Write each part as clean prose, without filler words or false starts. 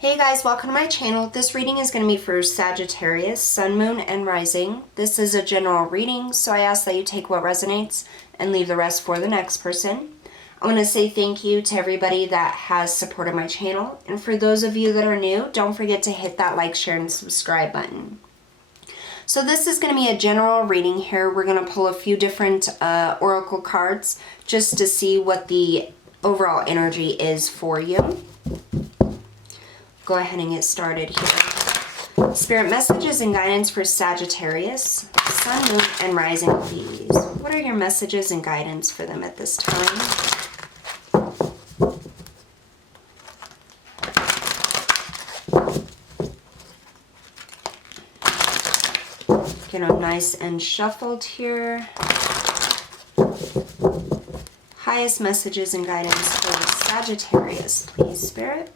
Hey guys, welcome to my channel. This reading is going to be for Sagittarius, Sun, Moon, and Rising. This is a general reading, so I ask that you take what resonates and leave the rest for the next person. I want to say thank you to everybody that has supported my channel. And for those of you that are new, don't forget to hit that like, share, and subscribe button. So this is going to be a general reading here. We're going to pull a few different oracle cards just to see what the overall energy is for you. Go ahead and get started here. Spirit messages and guidance for Sagittarius, Sun, Moon, and Rising, please. What are your messages and guidance for them at this time? Get them nice and shuffled here. Highest messages and guidance for Sagittarius, please, Spirit.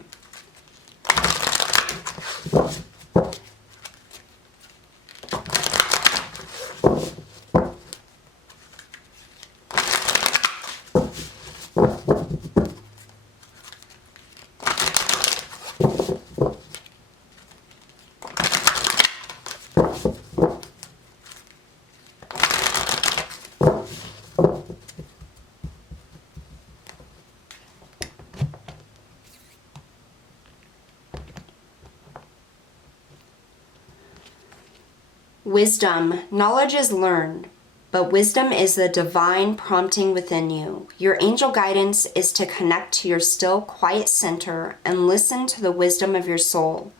Wisdom. Knowledge is learned, but wisdom is the divine prompting within you. Your angel guidance is to connect to your still, quiet center and listen to the wisdom of your soul.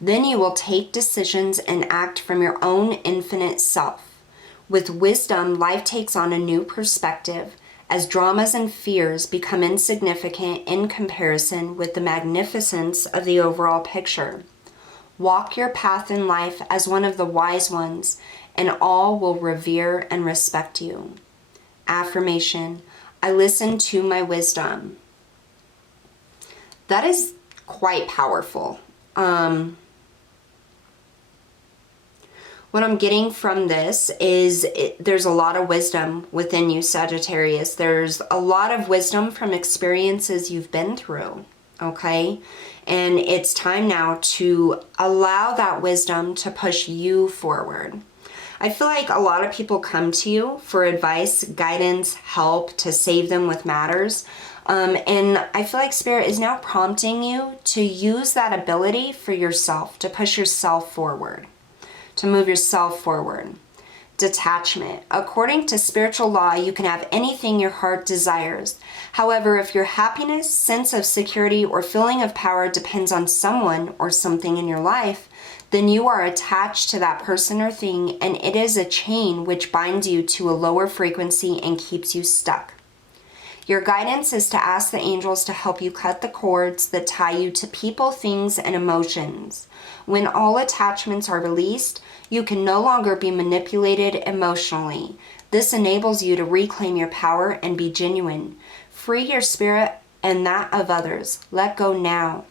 Then you will take decisions and act from your own infinite self. With wisdom, life takes on a new perspective as dramas and fears become insignificant in comparison with the magnificence of the overall picture. Walk your path in life as one of the wise ones, and all will revere and respect you. Affirmation: I listen to my wisdom. That is quite powerful. What I'm getting from this is there's a lot of wisdom within you, Sagittarius. There's a lot of wisdom from experiences you've been through, okay? And it's time now to allow that wisdom to push you forward. I feel like a lot of people come to you for advice, guidance, help to save them with matters. And I feel like Spirit is now prompting you to use that ability for yourself, to push yourself forward, to move yourself forward. Detachment. According to spiritual law, you can have anything your heart desires. However, if your happiness, sense of security, or feeling of power depends on someone or something in your life, then you are attached to that person or thing, and it is a chain which binds you to a lower frequency and keeps you stuck. Your guidance is to ask the angels to help you cut the cords that tie you to people, things, and emotions. When all attachments are released, you can no longer be manipulated emotionally. This enables you to reclaim your power and be genuine. Free your spirit and that of others. Let go now.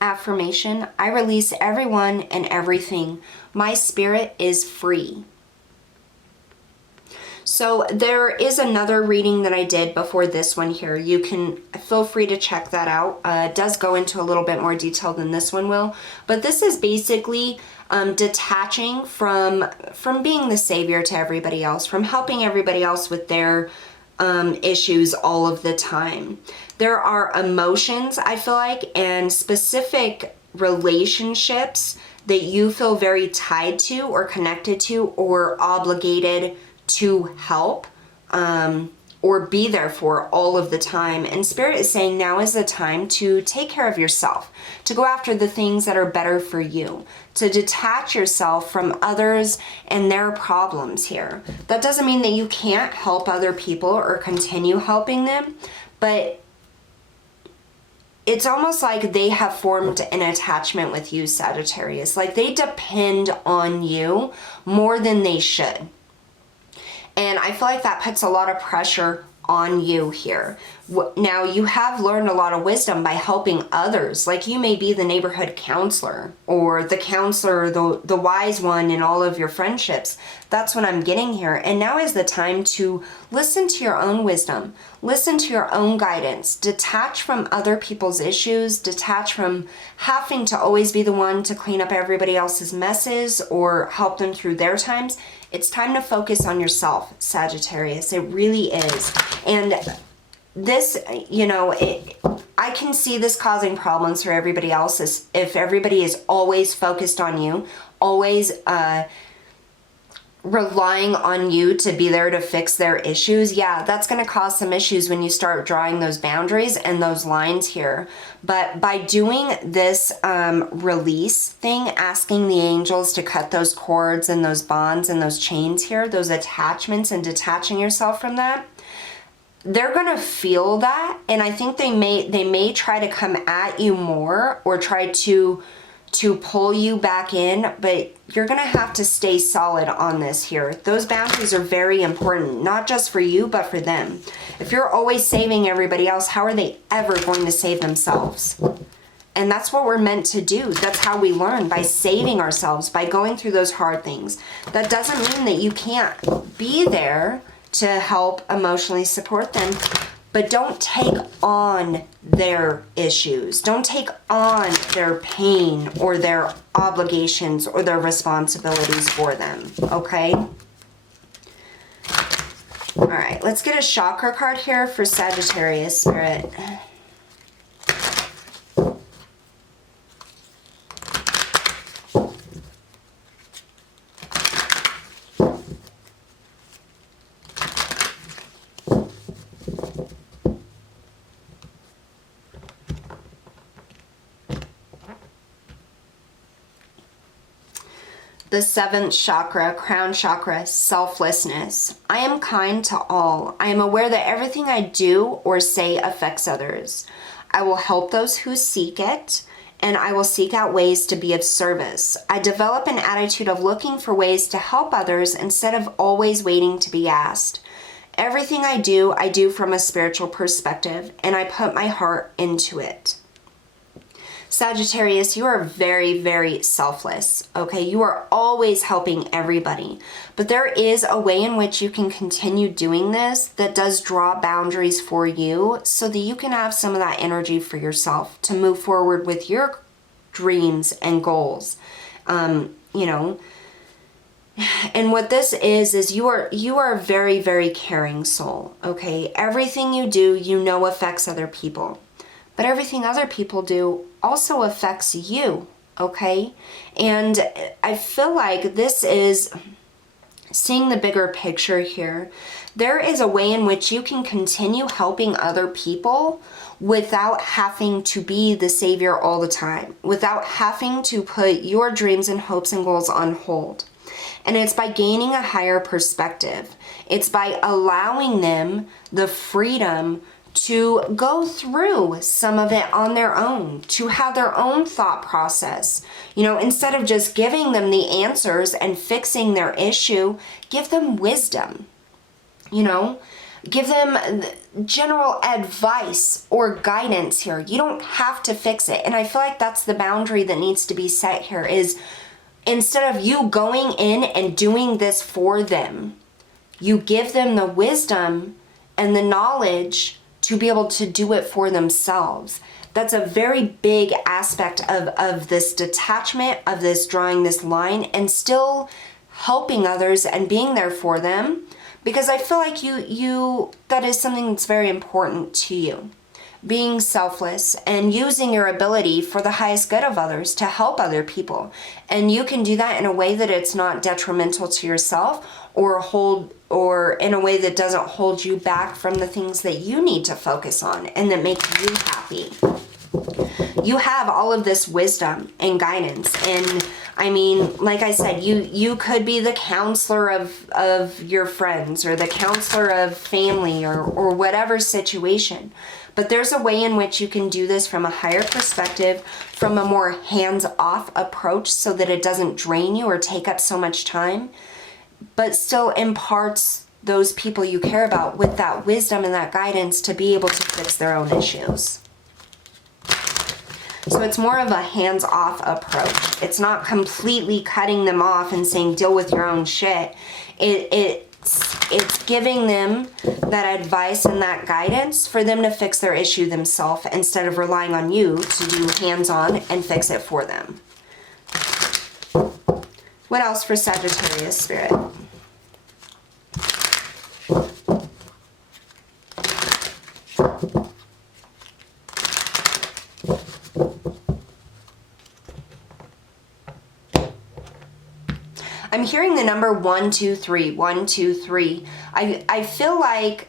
Affirmation: I release everyone and everything. My spirit is free. So there is another reading that I did before this one here. You can feel free to check that out. It does go into a little bit more detail than this one will. But this is basically detaching from being the savior to everybody else, from helping everybody else with their issues all of the time. There are emotions, I feel like, and specific relationships that you feel very tied to or connected to or obligated to help or be there for all of the time. And Spirit is saying now is the time to take care of yourself, to go after the things that are better for you, to detach yourself from others and their problems here. That doesn't mean that you can't help other people or continue helping them, but it's almost like they have formed an attachment with you, Sagittarius. Like they depend on you more than they should. And I feel like that puts a lot of pressure on you here. Now, you have learned a lot of wisdom by helping others. Like, you may be the neighborhood counselor, or the counselor, the wise one in all of your friendships. That's what I'm getting here. And now is the time to listen to your own wisdom, listen to your own guidance, detach from other people's issues, detach from having to always be the one to clean up everybody else's messes or help them through their times. It's time to focus on yourself, Sagittarius. It really is. And this, you know, I can see this causing problems for everybody else if everybody is always focused on you, always relying on you to be there to fix their issues. Yeah, that's going to cause some issues when you start drawing those boundaries and those lines here. But by doing this release thing, asking the angels to cut those cords and those bonds and those chains here, those attachments, and detaching yourself from that, they're gonna feel that, and I think they may try to come at you more or try to pull you back in, but you're gonna have to stay solid on this here. Those boundaries are very important, not just for you, but for them. If you're always saving everybody else, how are they ever going to save themselves? And that's what we're meant to do. That's how we learn, by saving ourselves, by going through those hard things. That doesn't mean that you can't be there to help emotionally support them, but don't take on their issues. Don't take on their pain or their obligations or their responsibilities for them, okay? All right, let's get a chakra card here for Sagittarius Spirit. The 7th chakra, crown chakra, selflessness. I am kind to all. I am aware that everything I do or say affects others. I will help those who seek it, and I will seek out ways to be of service. I develop an attitude of looking for ways to help others instead of always waiting to be asked. Everything I do from a spiritual perspective, and I put my heart into it. Sagittarius, you are very, very selfless, okay? You are always helping everybody. But there is a way in which you can continue doing this that does draw boundaries for you so that you can have some of that energy for yourself to move forward with your dreams and goals. You know, and what this is you are a very, very caring soul, okay? Everything you do, you know, affects other people. But everything other people do also affects you, okay? And I feel like this is seeing the bigger picture here. There is a way in which you can continue helping other people without having to be the savior all the time, without having to put your dreams and hopes and goals on hold. And it's by gaining a higher perspective. It's by allowing them the freedom to go through some of it on their own, to have their own thought process. You know, instead of just giving them the answers and fixing their issue, give them wisdom, you know, give them general advice or guidance here. You don't have to fix it. And I feel like that's the boundary that needs to be set here, is instead of you going in and doing this for them, you give them the wisdom and the knowledge to be able to do it for themselves. That's a very big aspect of this detachment, of this drawing this line, and still helping others and being there for them, because I feel like that is something that's very important to you. Being selfless and using your ability for the highest good of others to help other people. And you can do that in a way that it's not detrimental to yourself or in a way that doesn't hold you back from the things that you need to focus on and that make you happy. You have all of this wisdom and guidance, and I mean, like I said, you could be the counselor of your friends or the counselor of family or whatever situation. But there's a way in which you can do this from a higher perspective, from a more hands-off approach, so that it doesn't drain you or take up so much time, but still imparts those people you care about with that wisdom and that guidance to be able to fix their own issues. So it's more of a hands-off approach. It's not completely cutting them off and saying, deal with your own shit. It's giving them that advice and that guidance for them to fix their issue themselves instead of relying on you to do hands-on and fix it for them. What else for Sagittarius, Spirit? I'm hearing the number 1, 2, 3, 1, 2, 3. I feel like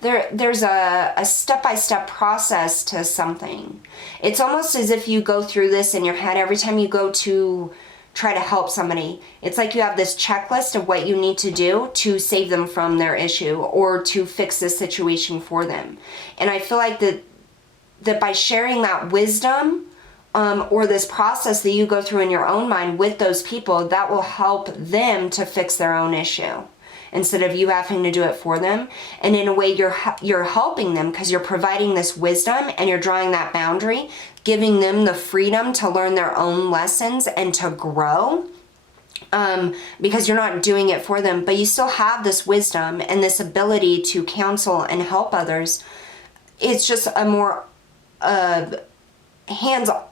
there's a step-by-step process to something. It's almost as if you go through this in your head every time you go to try to help somebody. It's like you have this checklist of what you need to do to save them from their issue or to fix this situation for them. And I feel like that by sharing that wisdom or this process that you go through in your own mind with those people, that will help them to fix their own issue instead of you having to do it for them. And in a way, you're helping them because you're providing this wisdom and you're drawing that boundary, giving them the freedom to learn their own lessons and to grow, because you're not doing it for them, but you still have this wisdom and this ability to counsel and help others. It's just a more hands-off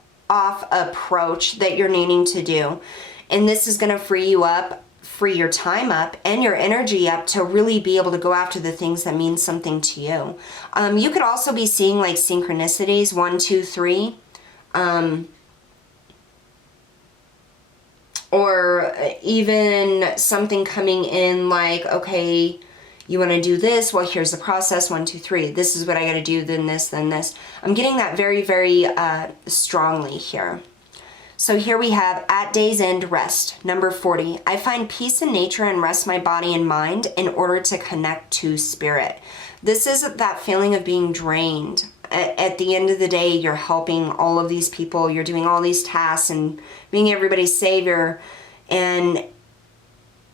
approach that you're needing to do. And this is going to free you up, free your time up and your energy up to really be able to go after the things that mean something to you. You could also be seeing like synchronicities, 1, 2, 3. Or even something coming in like, okay, you want to do this? Well, here's the process. 1, 2, 3. This is what I got to do. Then this, then this. I'm getting that very, very strongly here. So here we have at day's end rest. Number 40. I find peace in nature and rest my body and mind in order to connect to spirit. This is that feeling of being drained. At the end of the day, you're helping all of these people. You're doing all these tasks and being everybody's savior. And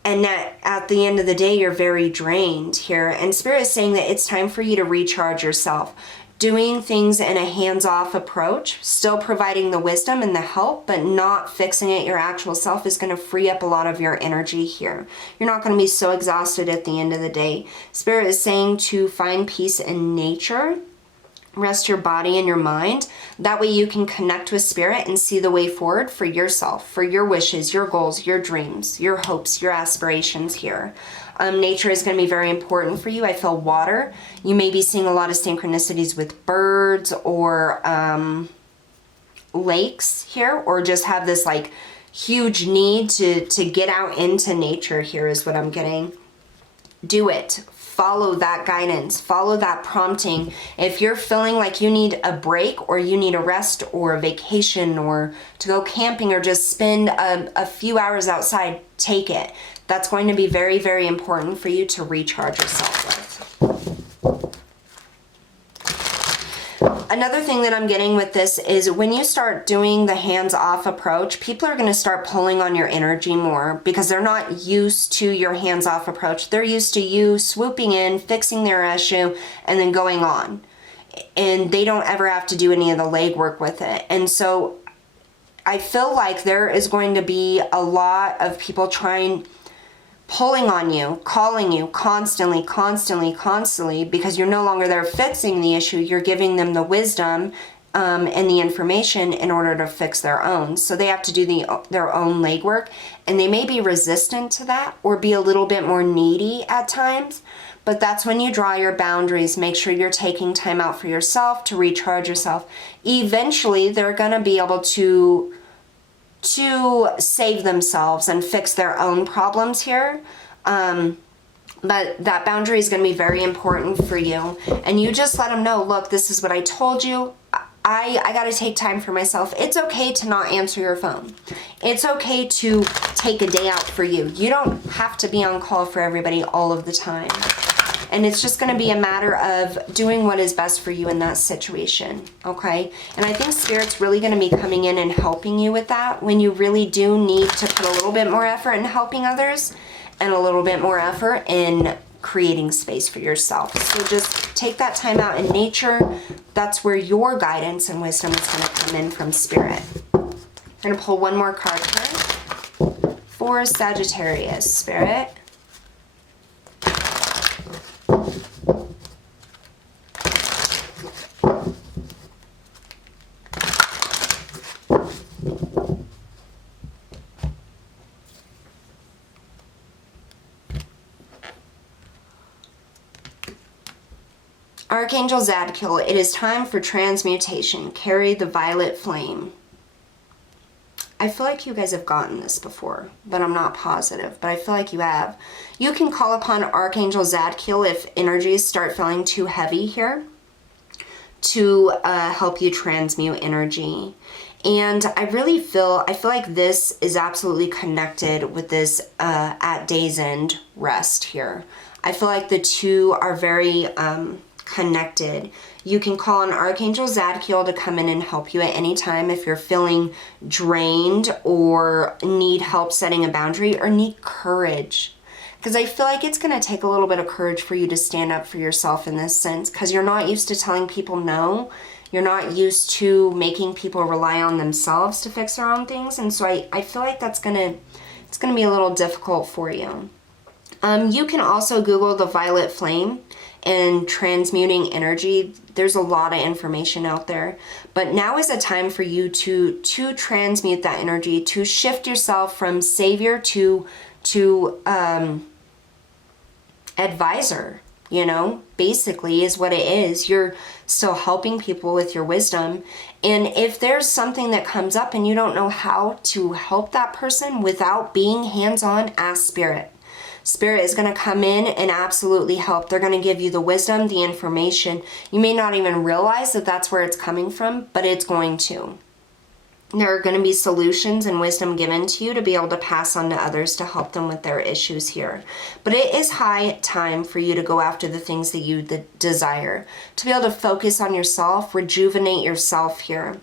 at the end of the day, you're very drained here. And Spirit is saying that it's time for you to recharge yourself. Doing things in a hands-off approach, still providing the wisdom and the help, but not fixing it your actual self is going to free up a lot of your energy here. You're not going to be so exhausted at the end of the day. Spirit is saying to find peace in nature. Rest your body and your mind. That way you can connect with spirit and see the way forward for yourself, for your wishes, your goals, your dreams, your hopes, your aspirations here. Nature is going to be very important for you. I feel water. You may be seeing a lot of synchronicities with birds or lakes here, or just have this like huge need to get out into nature here is what I'm getting. Do it. Follow that guidance, follow that prompting. If you're feeling like you need a break or you need a rest or a vacation or to go camping or just spend a few hours outside, take it. That's going to be very, very important for you to recharge yourself with. Another thing that I'm getting with this is when you start doing the hands-off approach, people are going to start pulling on your energy more because they're not used to your hands-off approach. They're used to you swooping in, fixing their issue, and then going on. And they don't ever have to do any of the legwork with it. And so I feel like there is going to be a lot of people pulling on you, calling you constantly, because you're no longer there fixing the issue. You're giving them the wisdom and the information in order to fix their own. So they have to do their own legwork, and they may be resistant to that or be a little bit more needy at times. But that's when you draw your boundaries. Make sure you're taking time out for yourself to recharge yourself. Eventually, they're going to be able to save themselves and fix their own problems here. But that boundary is going to be very important for you. And you just let them know, look, this is what I told you. I got to take time for myself. It's okay to not answer your phone. It's okay to take a day out for you. You don't have to be on call for everybody all of the time. And it's just going to be a matter of doing what is best for you in that situation, okay? And I think Spirit's really going to be coming in and helping you with that when you really do need to put a little bit more effort in helping others. and a little bit more effort in creating space for yourself. So just take that time out in nature. That's where your guidance and wisdom is going to come in from Spirit. I'm going to pull one more card here for Sagittarius, Spirit. Archangel Zadkiel, it is time for transmutation. Carry the violet flame. I feel like you guys have gotten this before, but I'm not positive, but I feel like you have. You can call upon Archangel Zadkiel if energies start feeling too heavy here to help you transmute energy. And I feel like this is absolutely connected with this at day's end rest here. I feel like the two are very connected. You can call on Archangel Zadkiel to come in and help you at any time if you're feeling drained or need help setting a boundary or need courage. Because I feel like it's going to take a little bit of courage for you to stand up for yourself in this sense, because you're not used to telling people no. You're not used to making people rely on themselves to fix their own things. And so I feel like it's going to be a little difficult for you. You can also Google the violet flame and transmuting energy. There's a lot of information out there, but now is a time for you to transmute that energy, to shift yourself from savior to advisor, you know, basically is what it is. You're still helping people with your wisdom. And if there's something that comes up and you don't know how to help that person without being hands-on, ask Spirit. Spirit is going to come in and absolutely help. They're going to give you the wisdom, the information. You may not even realize that that's where it's coming from, but it's going to. There are going to be solutions and wisdom given to you to be able to pass on to others to help them with their issues here. But it is high time for you to go after the things that you desire, to be able to focus on yourself, rejuvenate yourself here.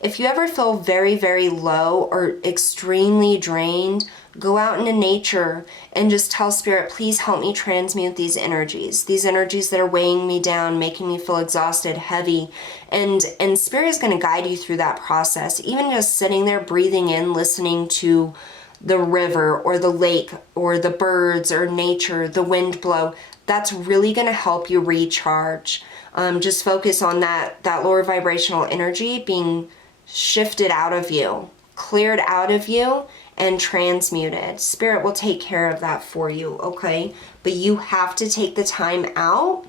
If you ever feel very, very low or extremely drained, go out into nature and just tell Spirit, please help me transmute these energies that are weighing me down, making me feel exhausted, heavy. And Spirit is going to guide you through that process. Even just sitting there, breathing in, listening to the river or the lake or the birds or nature, the wind blow, that's really going to help you recharge. Just focus on that lower vibrational energy being shifted out of you, cleared out of you, and transmuted. Spirit will take care of that for you, okay? But you have to take the time out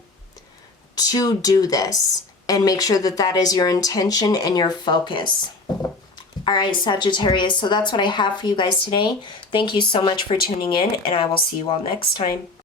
to do this and make sure that that is your intention and your focus. All right, Sagittarius, so that's what I have for you guys today. Thank you so much for tuning in, and I will see you all next time.